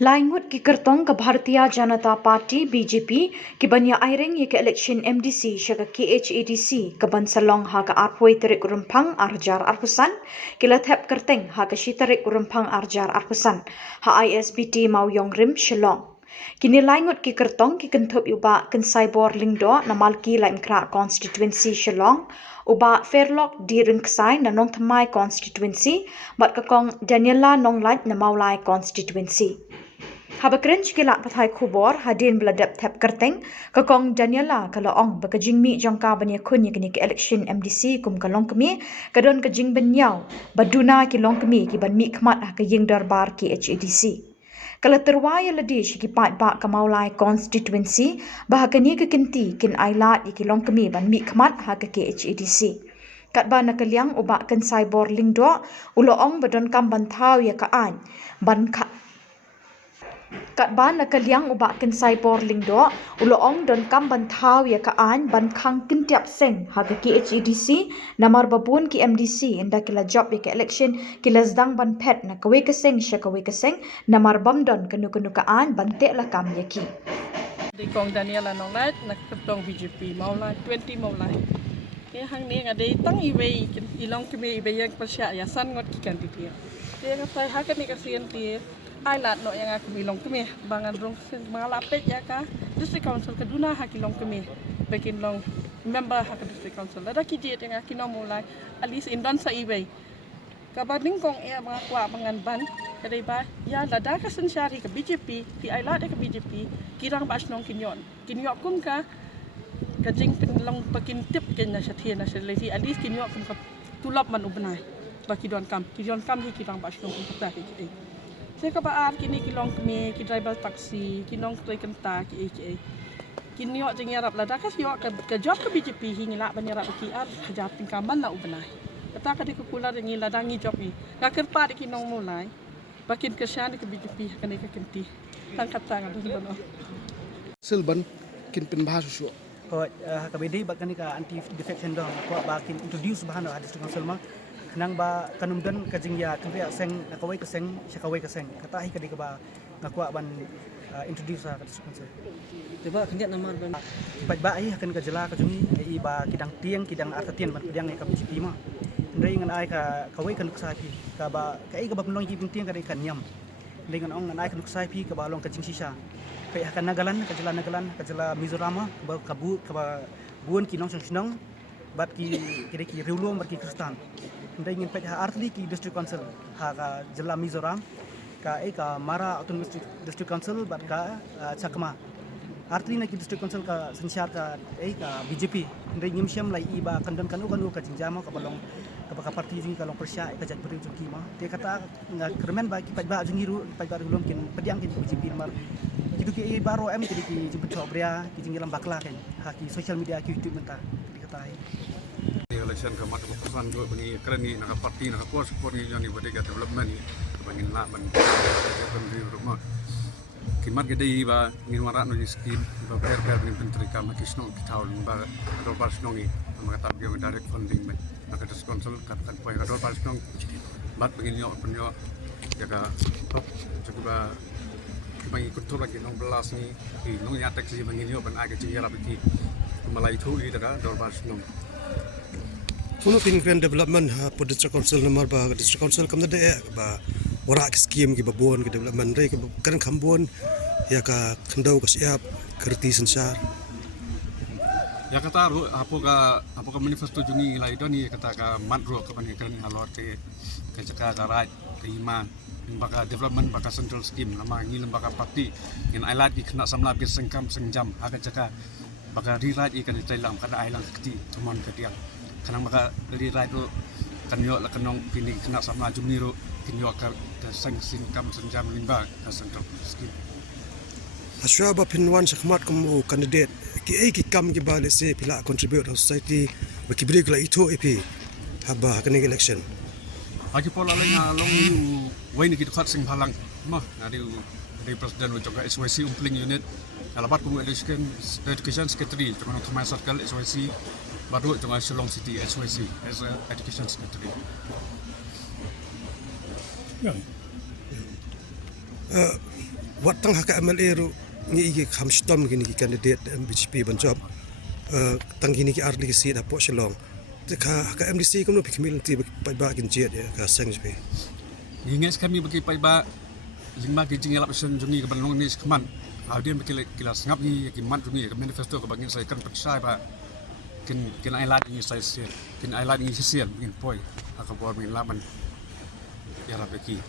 Laingut ki kertong ke Bharatiya Janata Party BJP ki banya airing ye ke election MDC shaga KHADC ke ban salong ha ka arpoi terik rumpang arjar arpusan ki lathep kerteng ha ka shitarik rumpang arjar arpusan ha ISBT mau yong rim shillong. Kini laingut ki kertong ki kentup uba ken cyber lingdo na malki lain kra constituency shillong uba fairlock di ringksai na nong thamai constituency bat kakong Daniela nong lait na maulai constituency. Habakren cikilak pathai kubor hadin beladap tap kerteng kakong Daniela kalau ong bakajing mi jangka banya kunya kini ke election MDC kum kalong kemi kadon kajing benyau baduna ki long kemi ki ban mi khmat ha kajing darbar ki HADC. Kalau terwaya ladish ki pat ba kamaulai constituency bahakani ke kinti kin ailat ki long kemi ban mi khmat ha ke HADC. Kat ba nakaliang ubak kan cyber lingdo ulo ong badon kam bantau ya kaan ban Kat ban nakaliang ubak ken cyber lingdo uloong don kam bantau ya kaan ban khang kintiap seng ha ke HADC namar babun ki MDC inda kila job ya ke election kila zdang ban pet na kawe keseng sya kawe keseng namar bamdon kenu kaan ban tek la kam ya ki. Di kong Daniela nong lait nak ketong BJP maulai 20 maulai. Ke hang ni ngadai tang iwei ilong kemi iwei yang persya ya san ngot kikan dia. Dia kata hakan ni kasihan dia. Ai lat no yang aku bilong kemi bangan rong malapet ya ka district council Kaduna hakilong kemi bakin long member hak district council ada kijit yang aku mulai alis indan sa iwei kabading kong mga kwa bangan ban kadai ba ya lada ka sensyari ke BJP ki ai lat ke BJP kirang bas nong kinyon kum ka kajing pinlong bakin tip ken na sathian na selesi alis kinyon kum ka tulap man ubnai baki don kam hi kirang bas nong kum ka ki saya kabar kini kilong kami ki driver taksi kinong tray kenta ki HA kini ok jeng yarap lada kas yo ke job ke BJP hingila banyarap ki ar hajar tingkaman na ubenai kata ka dikukula dengan ladangi job ni ngakir pa di kinong mulai bakin kesyan ke BJP kani ka kenti tangkata ngadu dono silban kin pin bahas su kabedi bakani ka anti defection dong ko bakin introduce bahan hadis dengan selma nang ba kanumdan kajing ya kaya seng nakawai keseng syakawai keseng kata hi kadi ka ba ngakwa ban introduce ka sponsor tiba kendiat namar ban baik ba ai akan ka jela ka jungi ai ba kidang tiang kidang artatian ban pedang ka BJP ma ndai ngan ai ka kawai kan sapi ka ba kai ka ba penong ki tiang ka dai kan nyam dengan ong ngan ai kan sapi ka ba long kajing sisa kai akan nagalan ka jela Mizoram ba kabu ka ba buon ki nong senong bat ki kiri riulom bat ki kristan ndai ngin pek artli ki district council ha ka jela Mizoram ka ka mara autonomous district council bat ka chakma artli na ki district council ka sensyar ka ka BJP ndai ngim syam lai iba kandon kanu ka jingjama ka balong ka parti jing ka long persya ka jat beri joki ma te kata nga kermen ba ki pek ba jingiru pek ba riulom kin pediang kin BJP mar kidu ki baro em ki jemput sobria ki jinglam bakla kan ha ki social media ki YouTube menta dikatai election ke mat keputusan juga bagi keren ni nak parti nak kuat support ni yang ibadai development ni bagi nak men di rumah kimat gede ba ngin warak no skim ba per ni pentri kam kisno kitaul ba do pas nongi maka tab dia direct funding men maka des konsol kat poin do pas nong bat bagi nyok penyo jaga cukup ba bagi kultur lagi nong belas ni nong ya taksi bagi nyok ban aga jingira bagi malai thu ni daga do pas nong Puno pin grand development po district council nomor ba district council kam de ba warak scheme ki babon ki development re kan khambon ya ka khandau ka siap kerti sensar ya kata apa ka manifesto jungi lai doni kata ka madro ka ban kan halote ka jaka ka right ka iman baka development baka central scheme nama ngil baka parti ngin ailat ki kena samla bir sengkam sengjam aga jaka baka rirat ikan ditailam kada ailang keti tuman ketiang kanang maka dari raito kanyo la kanong pini kena sama jumniro kinyo ka sangsin kam senjam limba ka central scheme aswa ba pinwan sakmat kamu candidate ki kam ki ba lese pila contribute to society ba ki break la ito ep haba kaning election agi pola lai ngalong waini ki dekat sing halang mah ngadi dari presiden ujoga SYC umpling unit alabat kumu education secretary teman teman circle SYC baru dengan Shillong City SYC as a education secretary. wat tang haka MLA ru ngi igi khamstom gini ki candidate BJP ban job tang gini ki arli ki seat apo Shillong te ka MDC kom no pikmil ti ba gin jet ya ka sang jpe Inges kami bagi paiba lima ki jing elap sen jungi ke banong ni keman. Audien bagi kilas ngap ni ki man jungi ke manifesto ke bangin saya kan percaya ba kin ai lat ni saya sia. Kin ai lat ni sia mungkin poi. Akabor min laban ya rabeki.